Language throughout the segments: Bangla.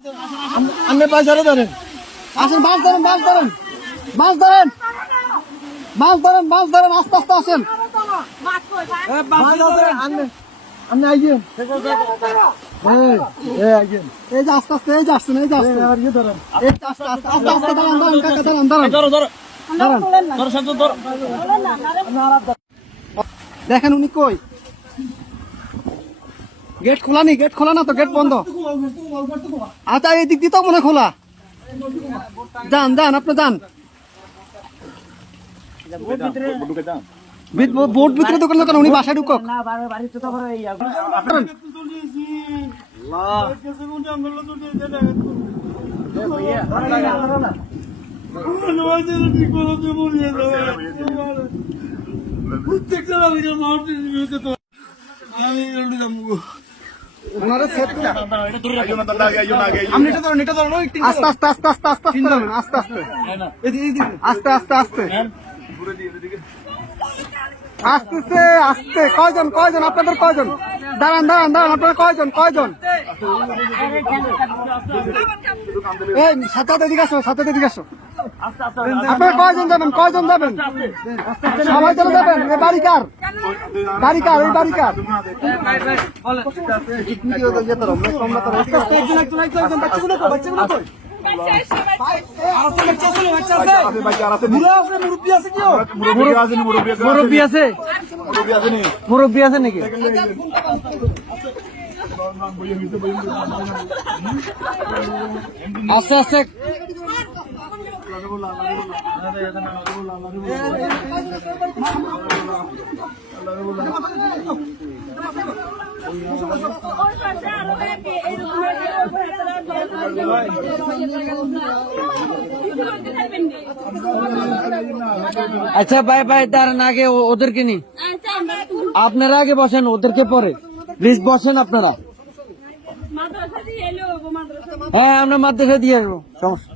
আপনি পয়সারে ধরেন, আসেন, মাছ ধরেন, মাছ ধরেন, মাছ ধরেন, মাছ ধরেন, মাছ ধরেন, আস্তে আস্তে আসেন। আপনি আইয়েন, এই যে আস্তে আস্তে, এই যে আসছেন, এই যে আসছেন, আর ইয়ে ধরেন, এই যে আস্তে আস্তে, আস্তে আস্তে দাঁড়ান, দাঁড়ান, কাকা দাঁড়ান, দাঁড়ান, দাঁড়ান। দেখেন উনি কই, গেট খোলা নি, গেট খোলা না তো, গেট বন্ধ। আচ্ছা এই দিক দিয়ে তো মনে খোলা, যান যান, আপনি যান, বোট ভিতরে দোকান দোকান, উনি বাসায় ঢুকক। আস্তে আস্তে আস্তে আস্তে আস্তে আস্তে আস্তে আস্তে আস্তে আস্তে আসতেছে, আসতে কয়জন, কয়জন আপনাদের, কয়জন, দাঁড়ান দাঁড়ান দাঁড়ান, আপনারা কয়জন, কয়জন, এই সাথে এদিকে আসো, সাথে এদিকে আসো, আপনারা কয়জন যাবেন, কয়জন যাবেন, সবাই চলে যাবেন। এই বাড়ি কার, বাড়ি কার, এই বাড়ি কার, মুরব্বী আছে, মুরব্বী আছে নাকি? আস্তে আস্তে আচ্ছা ভাই ভাই, দাঁড়ান, আগে ওদেরকে নি, আপনারা আগে বসেন, ওদেরকে পরে প্লিজ বসেন আপনারা। হ্যাঁ আমরা মাদ্রাসা দিয়ে আসবো, সমস্যা।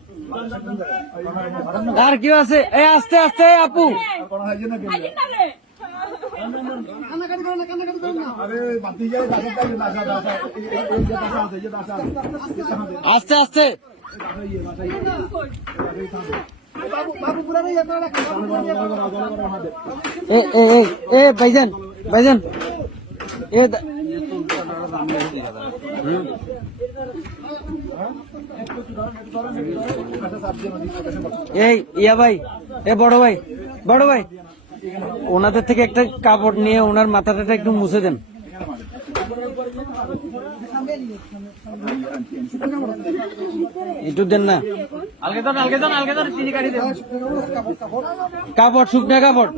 আর কেউ আছে? এই আস্তে আস্তে আপু, আস্তে আস্তে, ভাইজান, ভাইজান, এই ইয়া ভাই, এ বড় ভাই, বড় ভাই, ওনাদের থেকে একটা কাপড় নিয়ে ওনার মাথাটা একটু মুছে দেন। একটু দেন না, কাপড়, শুকনা কাপড়।